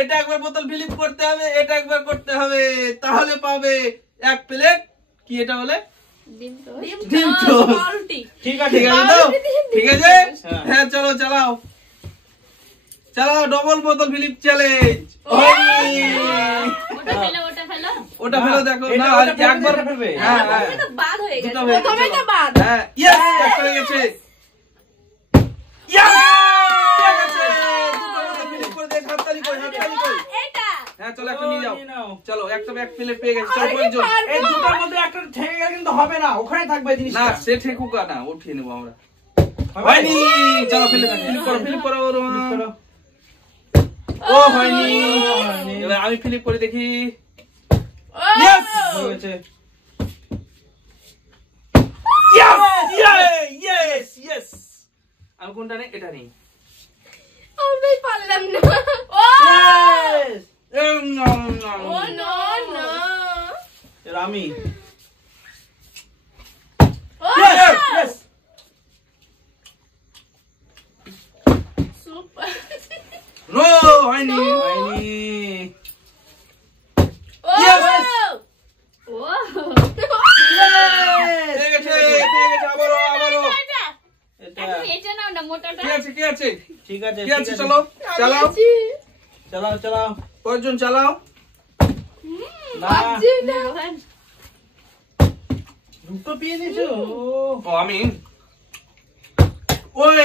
এটা একবার বোতল ফিলিপ করতে হবে, এটা একবার করতে হবে, তাহলে পাবে এক প্লেট কি এটা বলে ডিম টোস্ট। ঠিক আছে তো? ঠিক আছে, হ্যাঁ চলো চালাও চালাও, ডবল বোতল ফিলিপ চ্যালেঞ্জ। ওটা ফেলো দেখো না, একবার ফেলবে। হ্যাঁ তো বাদ হয়ে গেছে, প্রথমে তো বাদ। হ্যাঁ ইয়েস, একটা হয়ে গেছে। ইয়েস হয়ে গেছে, দুটো বোতল ফিলিপ করে দে। হাততালি কই, হাততালি কই। এটা হ্যাঁ চলো একটা নিয়ে যাও, চলো একটা এক প্লেট পেয়ে গেছে। চলো পর্যন্ত এই দুটোর মধ্যে একটা থেকে গেলে কিন্তু হবে না, ওখানে থাকবে জিনিসটা। না সে ঠেকুকা না, উঠিয়ে নেবো আমরা। হয়নি, চলো ফিলিপ করো, ফিলিপ করো। ও হয়নি, এবার আমি ফিলিপ করে দেখি। ইয়েস হয়েছে। ইয়েস ইয়েস, আমি কোনটা নেই, এটা নেই। আমি পারলাম না। ও ও নো নো, এবার আমি। Yes super. নো হয়নি। Yes! ও পেয়ে গেছে, পেয়ে গেছে। আবারও এটা এটা নাও না মোটাটা। কি আছে, কি আছে, ঠিক আছে, কি আছে, চলো চালাও চালাও চালাও। কয়েকজন চালাও। না দুটো পেয়ে নিয়েছো। ও আমি ওই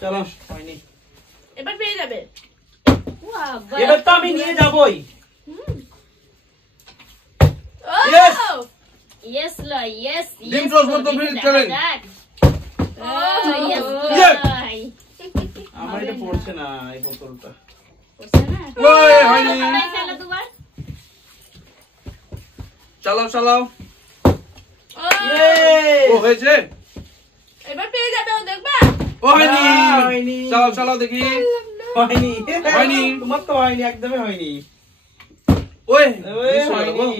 চলো, হয়নি। এবার পেয়ে যাবে। এবার তো আমি নিয়ে যাবই। Yes! Yes লো, yes ডিম টোস্ট বোতল ফিলিপ চ্যালেঞ্জ। আমার এটা পড়ছে না এই বোতলটা। ওই হয়নি। চালাও চালাও। ও হয়েছে। এবার পেয়ে যাবে, ও দেখবা। ও হয়নি। হয়নি। চালাও চালাও দেখি। হয়নি হয়নি। তোমার তো হয়নি, একদমই হয়নি। ওই হয়নি।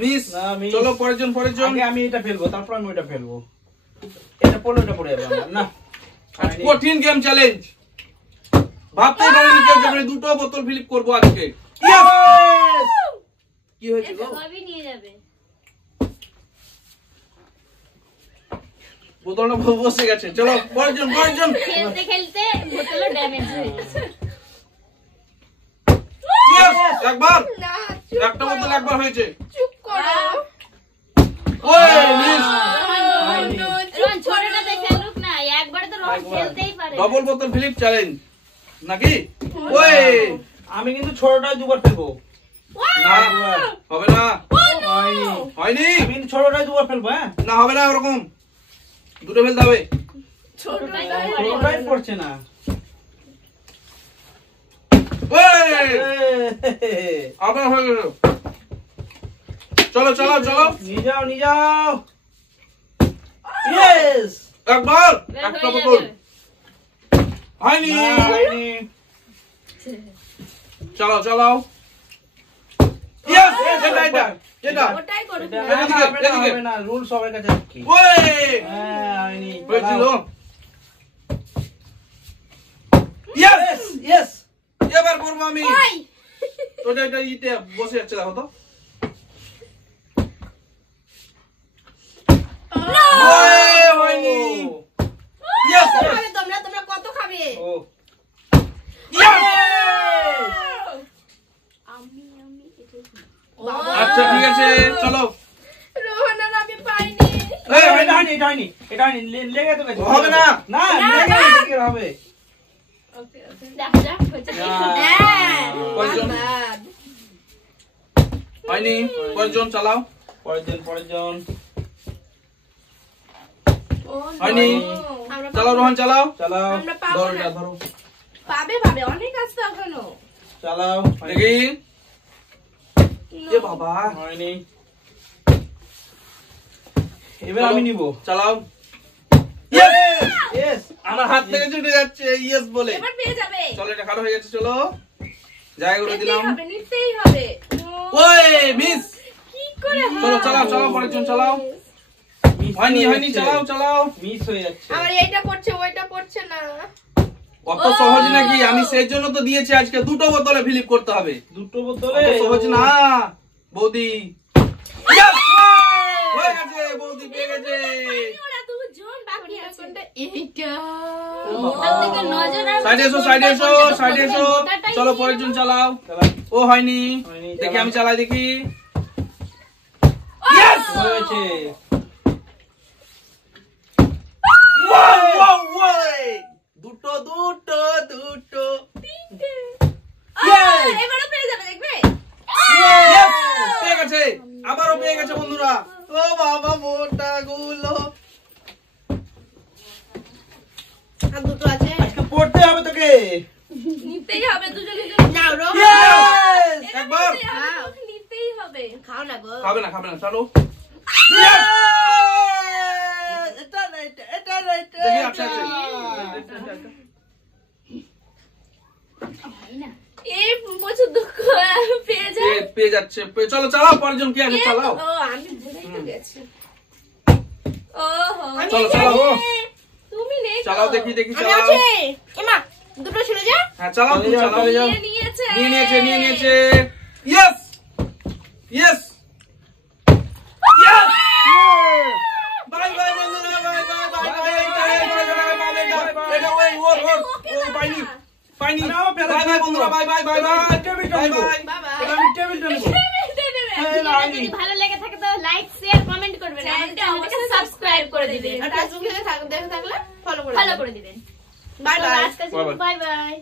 মিস। না, miss। চলো পরের জন, পরের জন। আগে আমি এটা ফেলবো, তারপর আমি ওটা ফেলবো। এটা পড়লো, এটা পড়ে যাবে আমার। না হয়নি। কঠিন গেম চ্যালেঞ্জ, ভাবতেই পারিনি কেউ যে আমরা দুটো বোতল ফিলিপ করবো আজকে। Yes! কি হয়েছে গো? সবই নিয়ে যাবে। বোতলটা বসে গেছে। চলো পরের জন, পরের জন। খেলতে খেলতে বোতলও ড্যামেজ হয়ে গেছে। Yes! একবার একটা বোতল একবার হয়েছে। চুপ করো। ওই মিস। রোহন ছোটটাতে খেলুক না, একবারে তো রোহন খেলতেই পারে। ডবল বোতল ফিলিপ চ্যালেঞ্জ নাকি? ওই আমি কিন্তু ছোটটাই দুবার ফেলবো। না হবে না, হয়নি। হয়নি। আমি কিন্তু ছোটটাই দুবার ফেলবো। হ্যাঁ, না হবে না, ওরকম দুটো ফেলতে হবে। ছোটটাই ছোটটাই পড়ছে না। ওই আবার হয়ে গেল। চলো চলো চলো, নিয়ে যাও, নিয়ে যাও। ইয়েস। একবার একটা বোতল। হয়নি। হয়নি। চালাও চালাও। Yes! এটা এটা এটা। ওটাই করুক। এটা এদিকে, হবে না, এদিকে। হবে না, রুল সবার কাছে একই। ওই হ্যাঁ, হয়নি। হয়েছিল। Yes, yes. এবার করবো আমি। ওই ওটা এটা ইতে বসে যাচ্ছে, দেখো তো। ওই হয়নি। Yes! খাবে তোমরা, তোমরা কত খাবে? ও Yes! আমি আচ্ছা ঠিক আছে, চলো। রোহন আর আমি পাইনি। এই, এটা হয়নি, এটা হয়নি, এটা হয়নি। লেগে তো গেছে। হবে না। না, লেগে কি হবে? ওকে ওকে, দেখো যা হচ্ছে। হ্যাঁ কয়জন? বাদ। হয়নি। কয়জন? চালাও। পরের জন। ও no, হয়নি। আমরা চালাও রোহন, চালাও। চালাও, আমরা পাবো ধরো না। এটা, ধরো। পাবে পাবে, অনেক আসতে এখনো। চালাও। দেখি। No. এ বাবা, হয়নি। এবার আমি নিব। চালাও। ইয়েস। আমার হাত থেকে ছুটে যাচ্ছে ইয়েস বলে। এবার পেয়ে যাবে। চলো এটা খারাপ হয়ে গেছে, চলো জায়গা করে দিলাম। নিতেই হবে। ওই মিস। কি করে হয়? চলো চালাও চালাও, পরের জন চালাও। হয়নি হয়নি, চালাও চালাও। মিস হয়ে যাচ্ছে। আমার এইটা পড়ছে, ওইটা পড়ছে না। অত সহজ নাকি? আমি সেই জন্য তো দিয়েছি আজকে 2টো বোতলে ফিলিপ করতে হবে। 2টো বোতলে অত সহজ না বৌদি। Yes! হয়ে গেছে, বৌদি পেয়ে গেছে। ওরা দুজন বাকি আছে। এইটা ওটার দিকে নজর রাখো। সাইডে এসো, সাইডে এসো, সাইডে এসো। চলো পরের জন চালাও। ও হয়নি, দেখি আমি চালাই দেখি। Yes! হয়েছে। Wow, wow, wow! দুটো দুটো দুটো। Yes! এবারে পেয়ে যাবে দেখবে। Yes! পেয়ে গেছে, আবারও পেয়ে গেছে বন্ধুরা। ও বাবা মোটা গুলো। আর দুটো আছে। আজকে পড়তে হবে তোকে। নিতেই হবে দুজনে দুজনে। নাও রো। Yes! একবার নিতেই হবে। খাও না গো। খাবে না, খাবে না, চলো। এটা না এটা না এটা। দেখি আচ্ছা আচ্ছা। এই প্রচুর দুঃখ পেয়ে যায়। পেয়ে যাচ্ছে, চলো চালাও পরের জন, কি আগে চালাও। ও আমি ভুলেই তো গেছি। ওহো চলো চালাও, তুমি নেই তো। চালাও দেখি দেখি আমি চালাও। আছি। এমা দুটো ছিল যা। হ্যাঁ চালাও, তুমি চালাও। নিয়ে নিয়েছে। নিয়ে নিয়েছে, নিয়ে নিয়েছে। Yes yes yes. Bye bye বন্ধুরা, বাই বাই বাই বাই। এটা ওই ওর ওর ও পাইনি পাইনি। বাই বাই বন্ধুরা, bye bye bye bye bye bye. এটা আমি টেবিলটা নেব। যদি ভালো লেগে থাকে তো লাইক শেয়ার কমেন্ট করবেন, আমাদের চ্যানেলটাকে সাবস্ক্রাইব করে দিবেন, আর ফেসবুকে দেখে থাকলে ফলো করে ফলো করে দিবেন। বাই তো বাই। আজকের Bye bye. Bye bye.